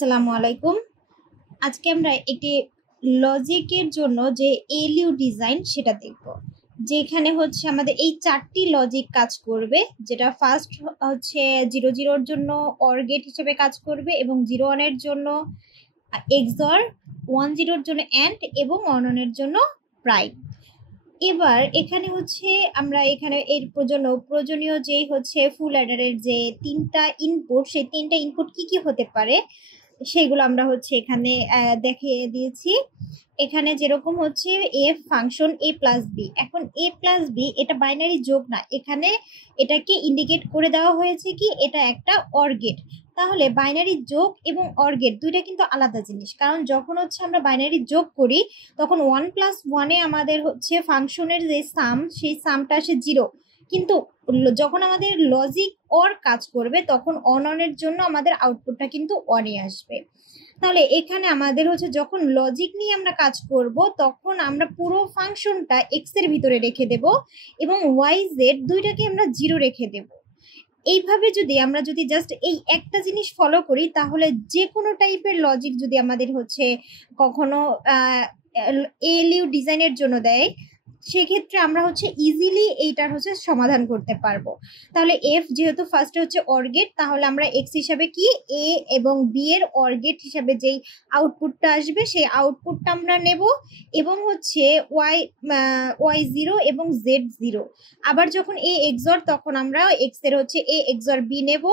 আসসালামু আলাইকুম। আজকে আমরা একটি লজিকের জন্য যে এলইউ ডিজাইন সেটা দেখব। যেখানে হচ্ছে আমাদের এই চারটি লজিক কাজ করবে, যেটা ফার্স্ট হচ্ছে 0 0 এর জন্য অর গেট হিসেবে কাজ করবে এবং 0 1 এর জন্য এক্সঅর, 1 0 এর জন্য অ্যান্ড এবং 1 1 এর জন্য প্রাইম। এবার এখানে হচ্ছে আমরা এখানে এর প্রয়োজনীয় যেই হচ্ছে ফুল অ্যাডারের যে তিনটা ইনপুট, সেই তিনটা ইনপুট কি কি হতে পারে সেগুলো আমরা হচ্ছে এখানে দেখিয়ে দিয়েছি। এখানে যেরকম হচ্ছে এফ ফাংশন এ প্লাস বি, এখন এ প্লাস বি এটা বাইনারি যোগ না, এখানে এটাকে ইন্ডিকেট করে দেওয়া হয়েছে কি এটা একটা অর গেট। তাহলে বাইনারি যোগ এবং অর গেট দুইটা কিন্তু আলাদা জিনিস, কারণ যখন হচ্ছে আমরা বাইনারি যোগ করি তখন 1+1 এ আমাদের হচ্ছে ফাংশনের যে সাম, সেই সামটা আসে 0, কিন্তু যখন আমাদের লজিক অর কাজ করবে তখন অন অনের জন্য আমাদের আউটপুটটা কিন্তু অনই আসবে। তাহলে এখানে আমাদের হচ্ছে যখন লজিক নিয়ে আমরা কাজ করব তখন আমরা পুরো ফাংশনটা এক্স এর ভিতরে রেখে দেব এবং ওয়াই জেড দুইটাকে আমরা 0 রেখে দেব। এইভাবে আমরা যদি জাস্ট এই একটা জিনিস ফলো করি তাহলে যে কোনো টাইপের লজিক যদি আমাদের হচ্ছে কখনো এলইউ ডিজাইনের জন্য দেয়, সেক্ষেত্রে আমরা হচ্ছে ইজিলি এইটার হচ্ছে সমাধান করতে পারবো। তাহলে এফ যেহেতু ফার্স্টে হচ্ছে অর গেট, তাহলে আমরা এক্স হিসাবে কি এ এবং বি এর অর গেট হিসাবে যেই আউটপুটটা আসবে সেই আউটপুটটা আমরা নেব এবং হচ্ছে ওয়াই 0 এবং জেড 0। আবার যখন এ এক্সঅর তখন আমরা এক্স এর হচ্ছে এ এক্সঅর বি নেব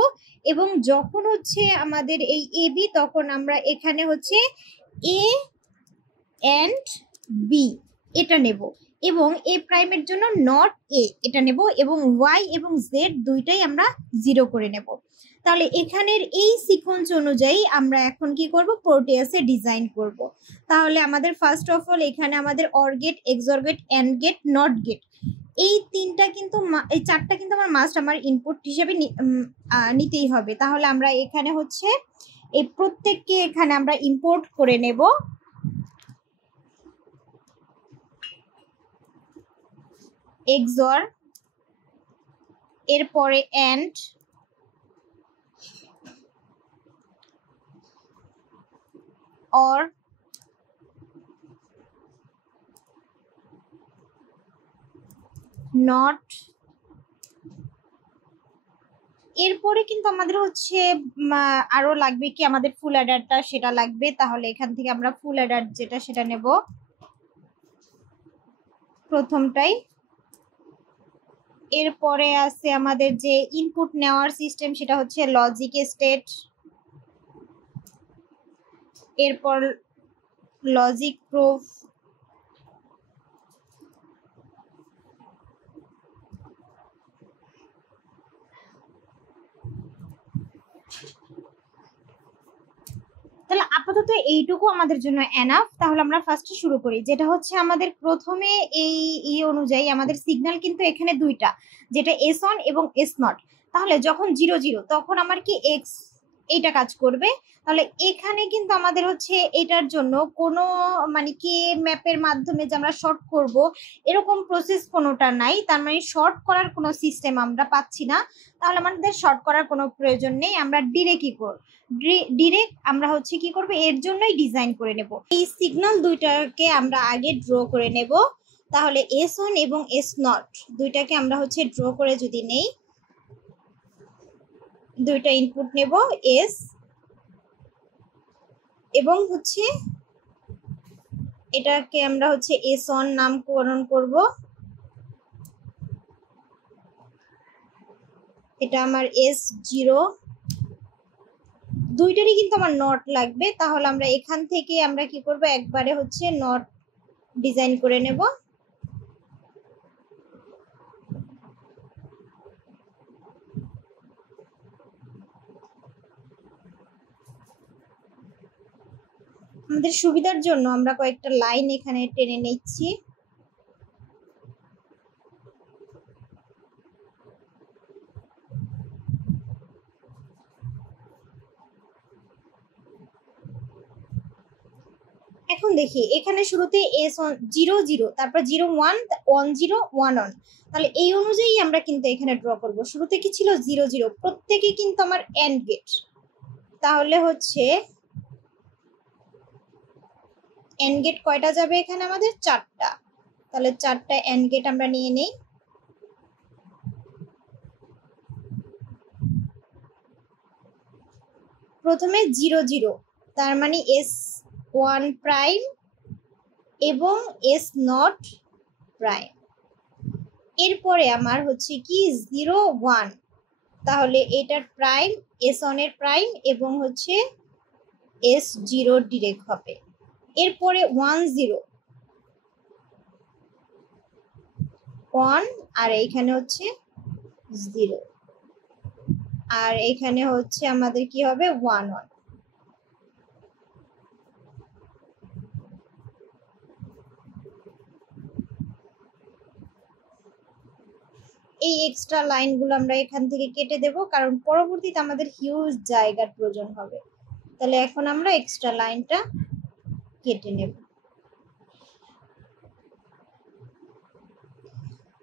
এবং যখন হচ্ছে আমাদের এই এ বি তখন আমরা এখানে হচ্ছে এ অ্যান্ড বি এটা নেব এবং এ প্রাইমের জন্য নট এ এটা নেব এবং ওয়াই এবং জেড দুইটাই আমরা 0 করে নেব। তাহলে এখানের এই সিকোয়েন্স অনুযায়ী আমরা এখন কি করব, প্রোটিয়াসে ডিজাইন করব। তাহলে আমাদের ফার্স্ট অফ অল এখানে আমাদের OR gate, XOR gate, AND gate, NOT gate, এই তিনটা কিন্তু এই চারটা কিন্তু আমার মাস্ট আমার ইনপুট হিসেবে নিতেই হবে। তাহলে আমরা এখানে হচ্ছে এই প্রত্যেককে এখানে আমরা ইম্পোর্ট করে নেব। এক্সঅর, এরপরে অ্যান্ড, অর, নট। এরপরে কিন্তু আমাদের হচ্ছে আরো লাগবে কি আমাদের ফুল অ্যাডারটা, সেটা লাগবে। তাহলে এখান থেকে আমরা ফুল অ্যাডার যেটা সেটা নেব প্রথমটাই। এরপরে আছে আমাদের যে ইনপুট নেওয়ার সিস্টেম, সেটা হচ্ছে লজিক স্টেট, এরপর লজিক প্রুফ, তাহলে আপাতত এইটুকু আমাদের জন্য এনাফ। তাহলে আমরা ফার্স্টে শুরু করি, যেটা হচ্ছে আমাদের প্রথমে এই অনুযায়ী আমাদের সিগন্যাল কিন্তু এখানে দুইটা, যেটা এস অন এবং এস নট। তাহলে যখন 0 0 তখন আমার কি এক্স এইটা কাজ করবে। তাহলে এখানে কিন্তু আমাদের হচ্ছে এটার জন্য কোনো মানে কে ম্যাপের মাধ্যমে যে আমরা শর্ট করব এরকম প্রসেস কোনোটা নাই, তার মানে শর্ট করার কোনো সিস্টেম আমরা পাচ্ছি না। তাহলে আমাদের শর্ট করার কোনো প্রয়োজন নেই, আমরা ডিরেক্ট আমরা হচ্ছে কি করব, এর জন্যই ডিজাইন করে নেব। এই সিগন্যাল দুইটাকে আমরা আগে ড্র করে নেব। তাহলে এস অন এবং এস নট দুইটাকে আমরা হচ্ছে ড্র করে যদি নেই, দুইটা ইনপুট নেব এস এবং হচ্ছে এটাকে আমরা হচ্ছে এস অন নামকরণ করব, এটা আমার এস 0। দুইটারই কিন্তু আমার নট লাগবে। তাহলে আমরা এখান থেকে আমরা কি করব, একবারে হচ্ছে নট ডিজাইন করে নেব। আমাদের সুবিধার জন্য আমরা কয়েকটা লাইন এখানে টেনে নিচ্ছি। এখন দেখি এখানে শুরুতে এস 0 0, তারপর 0 1 1 0 1 1। তাহলে এই অনুযায়ী আমরা কিন্তু এখানে ড্র করব। শুরুতে কি ছিল 0 0, প্রত্যেকে কিন্তু আমার এন্ড গেট। তাহলে হচ্ছে এন্ড গেট কয়টা যাবে এখানে আমাদের? 4টা। তাহলে 4টা এন্ড গেট আমরা নিয়ে নেই। প্রথমে 0 0, তার মানে S1 প্রাইম এবং S0 প্রাইম। এরপরে আমার হচ্ছে কি 0 1, তাহলে এটার প্রাইম S1 এর প্রাইম এবং হচ্ছে S0 ডিরেক্ট হবে। এরপরে 1 0 1, আর এইখানে হচ্ছে 0, আর এখানে হচ্ছে আমাদের কি হবে 1 1। এই এক্সট্রা লাইনগুলো আমরা এখান থেকে কেটে দেব, কারণ পরবর্তীতে আমাদের হিউজ জায়গার প্রয়োজন হবে। তাহলে এখন আমরা এক্সট্রা লাইনটা কেটে নেব।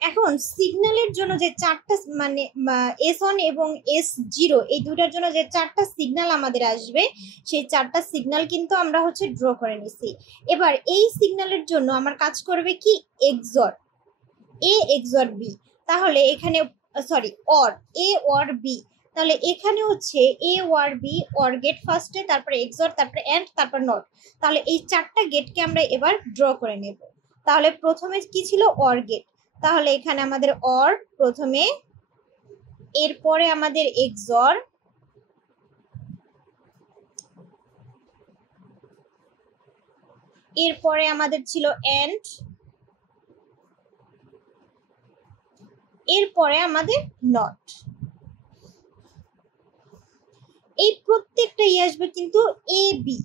এখন সিগন্যালের জন্য যে 4টা মানে S1 এবং S0 এই দুটার জন্য যে 4টা সিগন্যাল আমাদের আসবে, সেই 4টা সিগন্যাল কিন্তু আমরা হচ্ছে ড্র করে নিছি। এবার এই সিগন্যালের জন্য আমার কাজ করবে কি এক্সর, A XOR B। তাহলে এখানে sorry or, A OR B। তাহলে এখানে হচ্ছে A OR B, or gate ফার্স্টে, তারপরে XOR, তারপরে এন্ড, তারপর নট। তাহলে এই 4টা গেটকে আমরা এবার ড্র করে নেব। তাহলে প্রথমে কি ছিল? Or gate. তাহলে এখানে আমাদের অর প্রথমে, এরপরে আমাদের XOR, এরপরে আমাদের ছিল এন্ড, এরপরে আমাদের নট। এই প্রত্যেকটাই আসবে কিন্তু এ বি।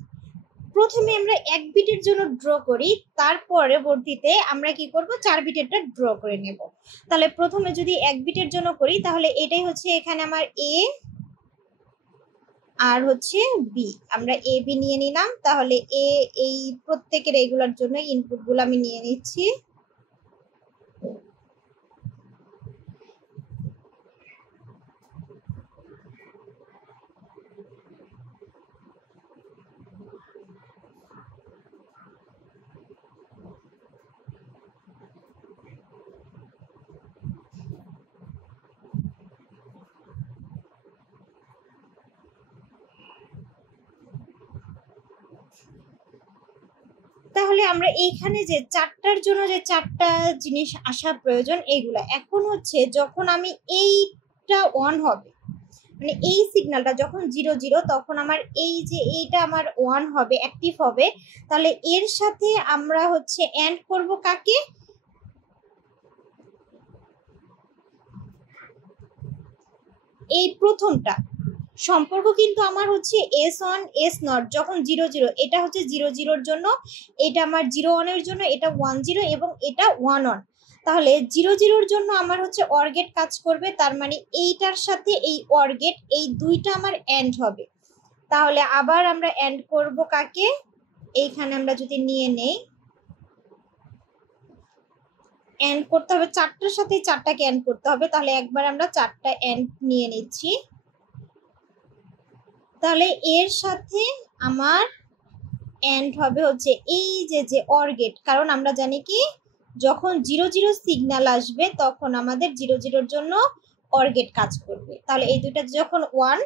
প্রথমে আমরা 1 বিটের জন্য ড্র করি, তার পরবর্তীতে আমরা কি করব 4 বিটেরটা ড্র করে নেব। তাহলে প্রথমে যদি 1 বিটের জন্য করি, তাহলে এটাই হচ্ছে এখানে আমার এ আর হচ্ছে বি। আমরা এ বি নিয়ে নিলাম। তাহলে এই প্রত্যেকের এইগুলোর জন্য ইনপুটগুলো আমি নিয়ে নিচ্ছি। তাহলে আমরা এইখানে যে 4টার জন্য যে 4টা জিনিস আসা প্রয়োজন এইগুলা, এখন হচ্ছে যখন আমি এইটা অন হবে, মানে এই সিগন্যালটা যখন 0 0, তখন আমার এই যে এইটা আমার 1 হবে, অ্যাক্টিভ হবে। তাহলে এর সাথে আমরা হচ্ছে এন্ড করব কাকে? এই প্রথমটা সম্পর্ক কিন্তু আমার হচ্ছে S1 S0 যখন 0 0, এটা হচ্ছে 0 0 জন্য, এটা আমার 0 1 এর জন্য, এটা 1 0 এবং এটা 1 1। তাহলে 0 0 জন্য আমার হচ্ছে অর গেট কাজ করবে, তার মানে এইটার সাথে এই অর গেট, এই দুইটা আমার এন্ড হবে। তাহলে আবার আমরা এন্ড করব কাকে? এইখানে আমরা যদি নিয়ে নেই, এন্ড করতে হবে 4টার সাথে 4টাকে এন্ড করতে হবে। তাহলে একবার আমরা 4টা এন্ড নিয়ে নিচ্ছি। তাহলে এর সাথে আমার এন্ড হবে হচ্ছে এই যে অর গেট, কারণ আমরা জানি কি যখন 0 0 সিগন্যাল আসবে তখন আমাদের 0 0 এর জন্য অর গেট কাজ করবে। তাহলে এই দুইটা যখন 1,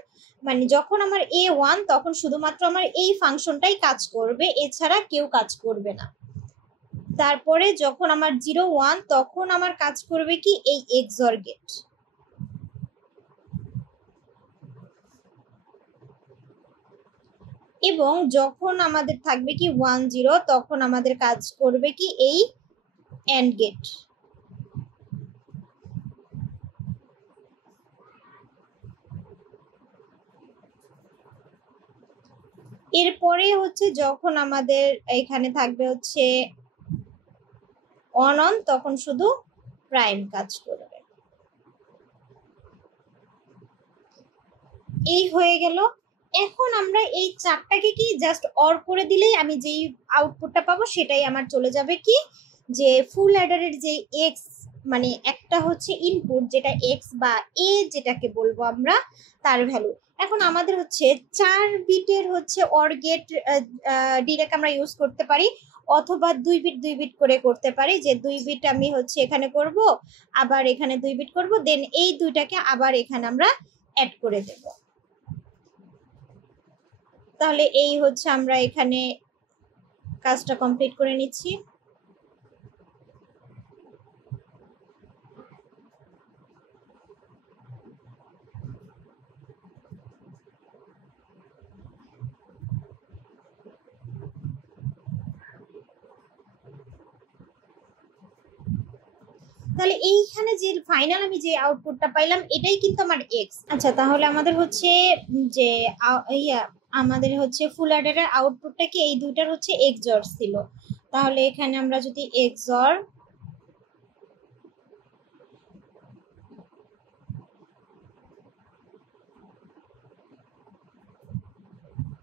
মানে যখন আমার A1, তখন শুধুমাত্র আমার এই ফাংশনটাই কাজ করবে, এছাড়া কেউ কাজ করবে না। তারপরে যখন আমার 0 1, তখন আমার কাজ করবে কি এই XOR গেট। এবং যখন আমাদের থাকবে কি 1 0, তখন আমাদের কাজ করবে কি এই এন্ড গেট। এরপরে হচ্ছে যখন আমাদের এখানে থাকবে হচ্ছে অন অন, তখন শুধু প্রাইম কাজ করবে। এই হয়ে গেল। এখন আমরা এই 4টাকে কি জাস্ট অর করে দিলেই আমি যেই আউটপুটটা পাবো সেটাই আমার চলে যাবে কি যে ফুল অ্যাডারের যে এক্স, মানে একটা হচ্ছে ইনপুট যেটা এক্স বা এ যেটাকে বলবো আমরা, তার ভ্যালু। এখন আমাদের হচ্ছে 4 বিটের হচ্ছে অর গেট ডিরেক্ট আমরা ইউজ করতে পারি, অথবা 2 বিট করে করতে পারি, যে 2 বিট আমি হচ্ছে এখানে করব, আবার এখানে 2 বিট করব, দেন এই দুইটাকে আবার এখানে আমরা অ্যাড করে দেব। তাহলে এই হচ্ছে আমরা এখানে কাজটা কমপ্লিট করে নিচ্ছি। তাহলে এইখানে যে ফাইনাল আমি যে আউটপুটটা পাইলাম এটাই কিন্তু আমার এক্স। আচ্ছা, তাহলে আমাদের হচ্ছে যে আমাদের হচ্ছে ফুল অ্যাডারের আউটপুটটা কি এই দুইটার হচ্ছে এক্সঅর ছিল। তাহলে এখানে আমরা যদি এক্সঅর,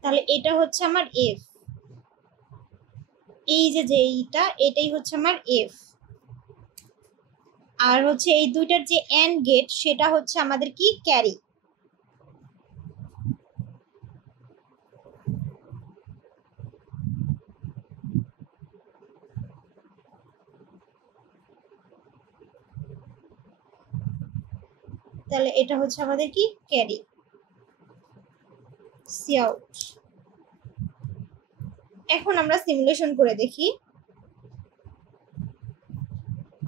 তাহলে এটা হচ্ছে আমার এফ, এই যে এইটা এটাই হচ্ছে আমার এফ, আর হচ্ছে এই দুইটার যে এন্ড গেট সেটা হচ্ছে আমাদের কি ক্যারি। তাহলে এটা হচ্ছে আমাদের কি ক্যারি সি আউট। এখন আমরা সিমুলেশন করে দেখি।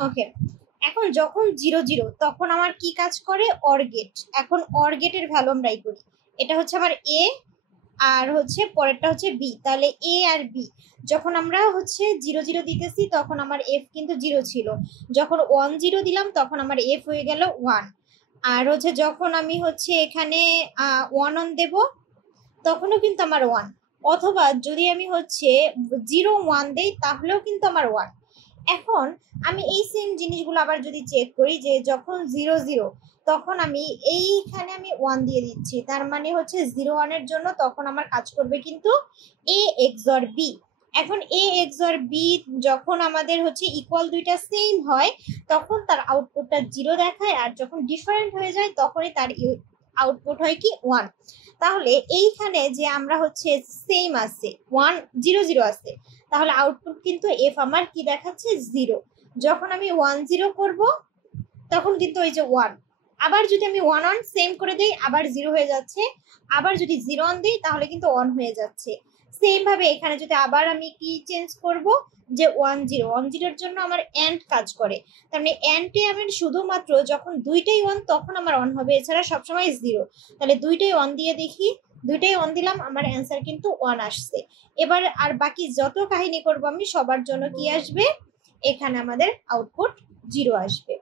ওকে, এখন যখন 0 0 তখন আমার কি কাজ করে অর গেট। এখন অর গেটের ভ্যালু আমরাই করি, এটা হচ্ছে আমার এ আর হচ্ছে পরেরটা হচ্ছে বি। তাহলে এ আর বি যখন আমরা হচ্ছে 0 0 দিতেছি তখন আমার এফ কিন্তু 0 ছিল, যখন 1 0 দিলাম তখন আমার এফ হয়ে গেল 1, আর হচ্ছে যখন আমি হচ্ছে এখানে 1 অন দেব তখনও কিন্তু আমার 1, অথবা যদি আমি হচ্ছে 0 1 দেই তাহলেও কিন্তু আমার 1। এখন আমি এই সেম জিনিসগুলো আবার যদি চেক করি, যে যখন 0 0 তখন আমি এইখানে আমি 1 দিয়ে দিচ্ছি, তার মানে হচ্ছে 0 1 এর জন্য তখন আমার কাজ করবে কিন্তু এ এক্সঅর বি। এখন এ এক্সঅর বি যখন আমাদের হচ্ছে ইকুয়াল দুইটা সেম হয় তখন তার আউটপুটটা 0 দেখায়, আর যখন ডিফারেন্ট হয়ে যায় তখনই তার আউটপুট হয় কি 1। তাহলে এইখানে যে আমরা হচ্ছে সেম আছে 1 0 0 আছে, তাহলে আউটপুট কিন্তু এফ আমার কি দেখাচ্ছে 0। যখন আমি 1 0 করব তখন কিন্তু ওই যে 1, আবার যদি আমি 1 1 সেম করে দেই আবার 0 হয়ে যাচ্ছে, আবার যদি 0 1 দিই তাহলে কিন্তু 1 হয়ে যাচ্ছে। সেম ভাবে এখানে যদি আবার আমি কি চেঞ্জ করব, যে 1 0 1 0 এর জন্য আমার এন্ড কাজ করে, তার মানে এন্ডে আমি শুধুমাত্র যখন দুইটাই 1 তখন আমার 1 হবে, এছাড়া সবসময় 0। তাহলে দুইটাই 1 দিয়ে দেখি, দুইটাই 1 দিলাম, আমার অ্যান্সার কিন্তু 1 আসছে। এবার আর বাকি যত কাহিনী করব আমি সবার জন্য কি আসবে, এখানে আমাদের আউটপুট 0 আসবে।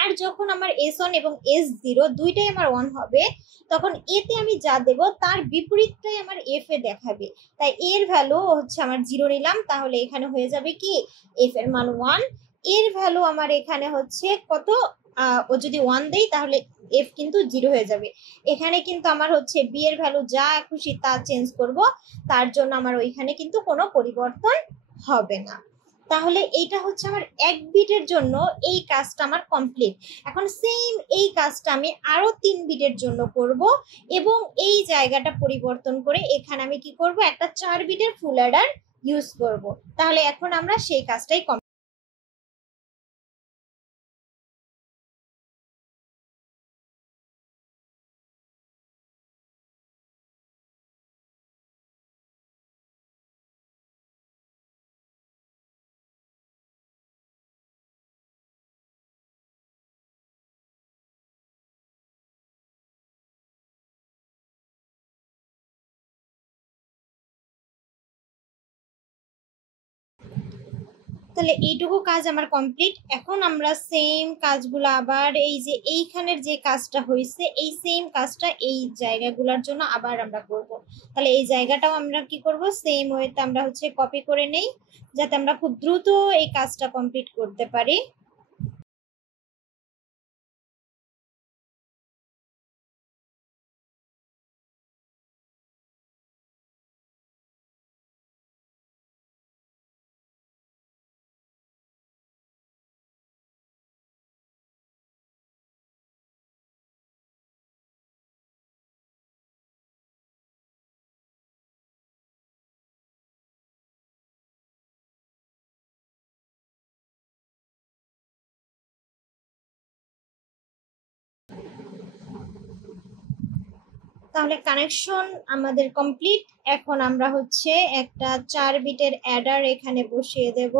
আর যখন আমার S1 এবং S0 দুইটাই আমার 1 হবে তখন এতে আমি যা দেব তার বিপরীতটাই আমার এফ এ দেখাবে। তাই এর ভ্যালু হচ্ছে আমার 0 নিলাম, তাহলে এখানে হয়ে যাবে কি এফ এর মান 1, এর ভ্যালু আমার এখানে হচ্ছে কত, ও যদি 1 দেই তাহলে এফ কিন্তু 0 হয়ে যাবে। এখানে কিন্তু আমার হচ্ছে বি এর ভ্যালু যা খুশি তা চেঞ্জ করব, তার জন্য আমার ওইখানে কিন্তু কোনো পরিবর্তন হবে না। তাহলে এইটা হচ্ছে আমার 1 বিটের জন্য এই কাজটা আমার কমপ্লিট। এখন সেম এই কাজটা আমি আরো 3 বিটের জন্য করব, এবং এই জায়গাটা পরিবর্তন করে এখানে আমি কি করব, একটা 4 বিটের ফুল অ্যাডার ইউজ করব। তাহলে এখন আমরা সেই কাজটাই তাহলে এইটুকু কাজ আমার কমপ্লিট। এখন আমরা সেম কাজগুলো আবার এই যে এইখানের যে কাজটা হয়েছে এই সেম কাজটা এই জায়গাগুলোর জন্য আবার আমরা করব। তাহলে এই জায়গাটাও আমরা কি করব, সেম ওয়েতে আমরা হচ্ছে কপি করে নেই, যাতে আমরা খুব দ্রুত এই কাজটা কমপ্লিট করতে পারি। তাহলে কানেকশন আমাদের কমপ্লিট। এখন আমরা হচ্ছে একটা 4 বিটের অ্যাডার এখানে বসিয়ে দেব।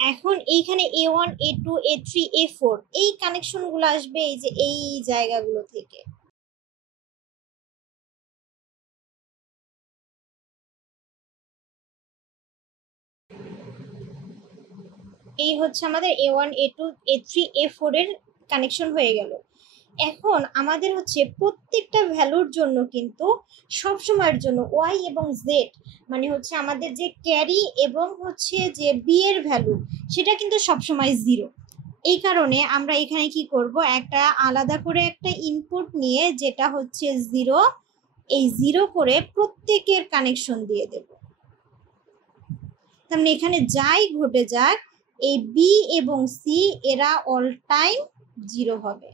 এখন এইখানে A1 A2 A3 A4 এই কানেকশন গুলো আসবে এই যে এই জায়গাগুলো থেকে। এই হচ্ছে আমাদের A1 A2 A3 A4 এর কানেকশন হয়ে গেল। এখন আমাদের হচ্ছে প্রত্যেকটা ভ্যালুর জন্য কিন্তু সব সময়ের জন্য ওয়াই এবং জেড মানে হচ্ছে আমাদের যে ক্যারি এবং হচ্ছে যে বি এর ভ্যালু সেটা কিন্তু সব সময় 0। এই কারণে আমরা এখানে কি করব, একটা আলাদা করে একটা ইনপুট নিয়ে যেটা হচ্ছে 0, এই 0 করে প্রত্যেকের কানেকশন দিয়ে দেব। তার মানে এখানে যাই ঘটে যাক এই বি এবং সি এরা অল টাইম 0 হবে।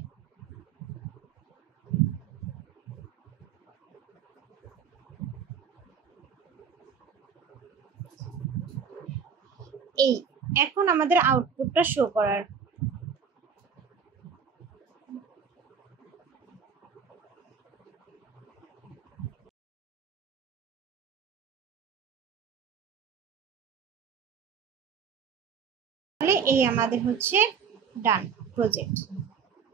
এই এখন আমাদের আউটপুটটা শো করার। তাহলে এই আমাদের হচ্ছে ডান প্রজেক্ট।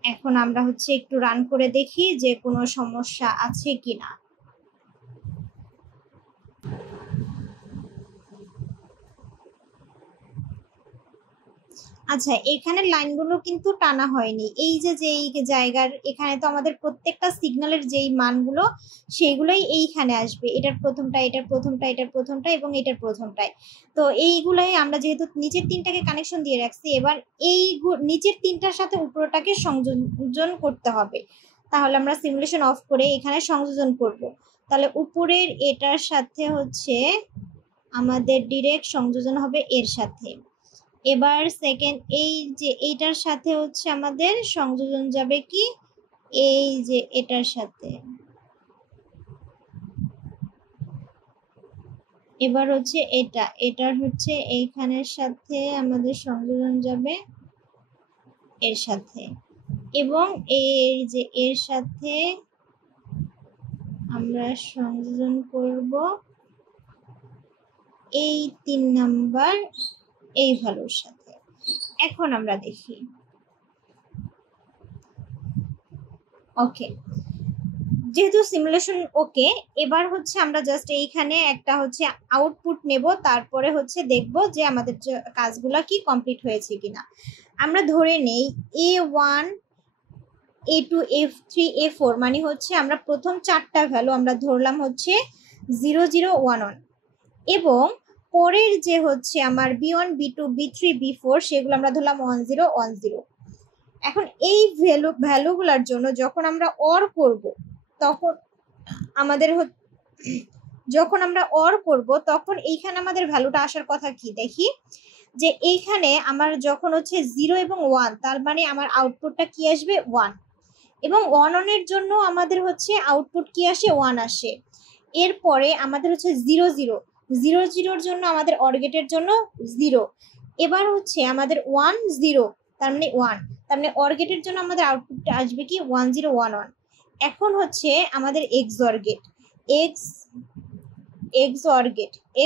এখন আমরা হচ্ছে একটু রান করে দেখি যে কোনো সমস্যা আছে কিনা। আচ্ছা, এখানে লাইনগুলো কিন্তু টানা হয়নি। এই যে এই জায়গার এখানে তো আমাদের প্রত্যেকটা সিগন্যালের যেই মানগুলো সেগুলোই এইখানে আসবে, এটার প্রথমটা এটার প্রথমটা এটার প্রথমটা এবং এটার প্রথমটায়। তো এইগুলাই আমরা যেহেতু নিচের তিনটাকে কানেকশন দিয়ে রাখছি, এবার এই নিচের তিনটার সাথে উপরটাকে সংযোজন করতে হবে। তাহলে আমরা সিমুলেশন অফ করে এখানে সংযোজন করব। তাহলে উপরের এটার সাথে হচ্ছে আমাদের ডিরেক্ট সংযোজন হবে এর সাথে। এবার সেকেন্ড এই যে এইটার সাথে হচ্ছে আমাদের সংযোজন যাবে কি এই যে এটার সাথে। এবার হচ্ছে এটার হচ্ছে এইখানের সাথে আমাদের সংযোজন যাবে এর সাথে, এবং এই যে এর সাথে আমরা সংযোজন করব এই 3 নাম্বার এই ভ্যালুর সাথে। এখন আমরা দেখি। ওকে, যেহেতু সিমুলেশন ওকে, এবার হচ্ছে আমরা জাস্ট এইখানে একটা হচ্ছে আউটপুট নেব, তারপরে হচ্ছে দেখব যে আমাদের কাজগুলো কি কমপ্লিট হয়েছে কিনা। আমরা ধরে নেই A1 A2 A3 A4 মানে হচ্ছে আমরা প্রথম 4টা ভ্যালু আমরা ধরলাম হচ্ছে 0 0 1 1, এবং পরের যে হচ্ছে আমার B1 B2 B3 B4 সেগুলো আমরা ধরলাম 1 0 1 0। এখন এই ভ্যালুগুলোর জন্য যখন আমরা অর করব তখন আমাদের যখন আমরা অর করব তখন এইখানে আমাদের ভ্যালুটা আসার কথা কি দেখি, যে এইখানে আমার যখন হচ্ছে 0 এবং 1 তার মানে আমার আউটপুটটা কি আসবে 1, এবং 1 1 এর জন্য আমাদের হচ্ছে আউটপুট কি আসে 1 আসে। এরপরে আমাদের হচ্ছে 0 0 0 0 এর জন্য আমাদের অর গেটের জন্য 0। এবার হচ্ছে আমাদের 1 0 তার মানে 1, তার মানে অর গেটের জন্য আমাদের আউটপুটটা আসবে কি 1 0 1 1। এখন হচ্ছে আমাদের XOR গেট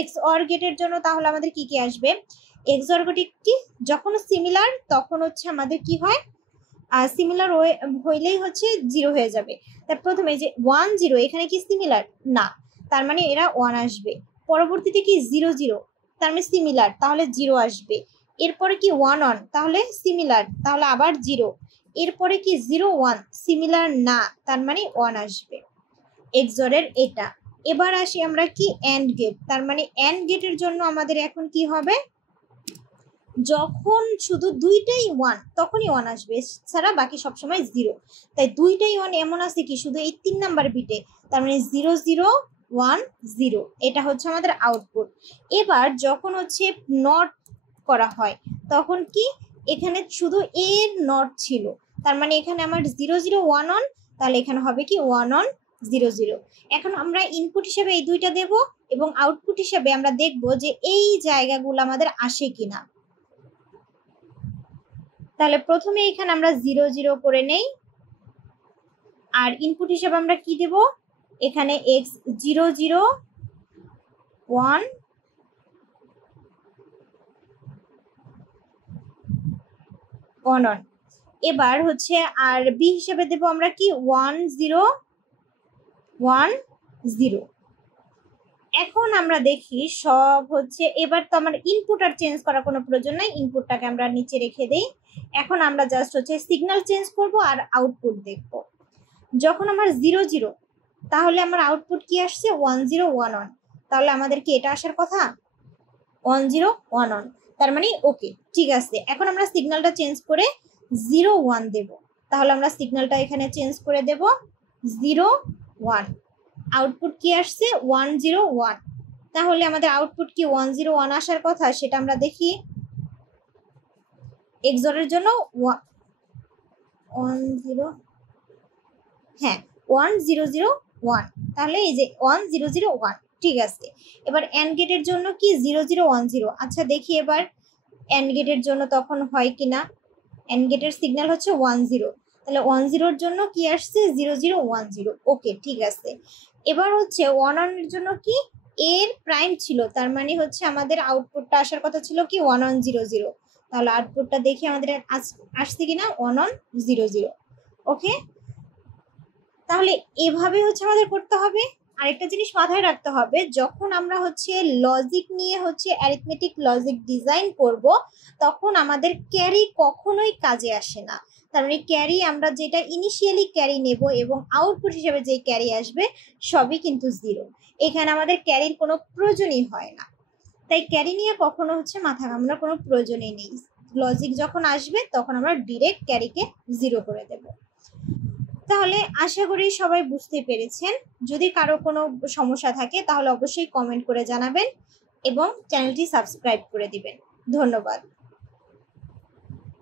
XOR গেটের জন্য তাহলে আমাদের কি কি আসবে, XOR গেট কি যখন সিমিলার তখন হচ্ছে আমাদের কি হয়, সিমিলার হইলেই হচ্ছে 0 হয়ে যাবে। তার প্রথমে যে 1 0 এখানে কি সিমিলার না, তার মানে এরা 1 আসবে। পরবর্তীতে কি 0 0 তার মানে সিমিলার, তাহলে 0 আসবে। এরপরে কি 1 1 তাহলে সিমিলার, তাহলে আবার 0। এরপরে কি 0 1 সিমিলার না, তার মানে 1 আসবে। XOR এর এটা। এবার আসি আমরা কি AND গেট, তার মানে AND গেটের জন্য আমাদের এখন কি হবে, যখন শুধু দুইটাই 1 তখনই 1 আসবে, ছাড়া বাকি সবসময় 0। তাই দুইটাই 1 এমন আছে কি শুধু এই 3 নাম্বার বিটে, তার মানে 0 0 1 0, এটা হচ্ছে আমাদের আউটপুট। এবার যখন হচ্ছে নট করা হয় তখন কি এখানে শুধু এর নট ছিল, তার মানে এখানে আমার 0 0 1 1, তাহলে এখানে হবে কি 1 1 0 0। এখন আমরা ইনপুট হিসেবে এই দুইটা দেব এবং আউটপুট হিসেবে আমরা দেখব যে এই জায়গাগুলো আমাদের আসে কিনা। তাহলে প্রথমে এখানে আমরা 0 0 করে নেই, আর ইনপুট হিসেবে আমরা কি দেব, এখানে x 0 0 1 1 1। এবার হচ্ছে আর বি হিসেবে দেব আমরা কি 1 0 1 0। এখন আমরা দেখি সব হচ্ছে, এবার তো আমার ইনপুট আর চেঞ্জ করার কোনো প্রয়োজন নাই, ইনপুটটাকে আমরা নিচে রেখে দেই। এখন আমরা জাস্ট হচ্ছে সিগন্যাল চেঞ্জ করব আর আউটপুট দেখব। যখন আমার 0 0, তাহলে আমার আউটপুট কি আসছে 1 0 1 1, তাহলে আমাদের কি এটা আসার কথা 1 0 1 1, তার মানে ওকে ঠিক আছে। এখন আমরা সিগন্যালটা চেঞ্জ করে 0 1 দেব, তাহলে আমরা সিগন্যালটা এখানে চেঞ্জ করে দেব 0 1, আউটপুট কি আসছে 1 0 1, তাহলে আমাদের আউটপুট কি 1 0 1 আসার কথা, সেটা আমরা দেখি। XOR এর জন্য 1 0, হ্যাঁ 1 0 0 1, তাহলে এই যে 1 0 0 1 ঠিক আছে। এবার এন্ড গেটের জন্য কি 0 0 1 0, আচ্ছা দেখি এবার এন্ড গেটের জন্য তখন হয় কিনা। এন্ড গেটের সিগন্যাল হচ্ছে 1 0, তাহলে 1 0 এর জন্য কি আসছে 0 0 1 0, ওকে ঠিক আছে। এবার হচ্ছে 1 1 এর জন্য কি এর প্রাইম ছিল, তার মানে হচ্ছে আমাদের আউটপুটটা আসার কথা ছিল কি 1 1 0 0, তাহলে আউটপুটটা দেখি আমাদের আসছে কিনা 1 1 0 0, ওকে। তাহলে এভাবে হচ্ছে আমাদের করতে হবে। আরেকটা জিনিস মাথায় রাখতে হবে, যখন আমরা হচ্ছে লজিক নিয়ে হচ্ছে অ্যারিথমেটিক লজিক ডিজাইন করব, তখন আমাদের ক্যারি কখনোই কাজে আসে না। তার মানে ক্যারি আমরা যেটা ইনিশিয়ালি ক্যারি নেব এবং আউটপুট হিসেবে যে ক্যারি আসবে সবই কিন্তু 0, এখানে আমাদের ক্যারির কোনো প্রয়োজনই হয় না। তাই ক্যারি নিয়ে কখনো হচ্ছে মাথা ঘামানোর কোনো প্রয়োজনই নেই। লজিক যখন আসবে তখন আমরা ডিরেক্ট ক্যারিকে 0 করে দেব। তাহলে আশা করি সবাই বুঝতে পেরেছেন। যদি কারো কোনো সমস্যা থাকে তাহলে অবশ্যই কমেন্ট করে জানাবেন এবং চ্যানেলটি সাবস্ক্রাইব করে দিবেন। ধন্যবাদ।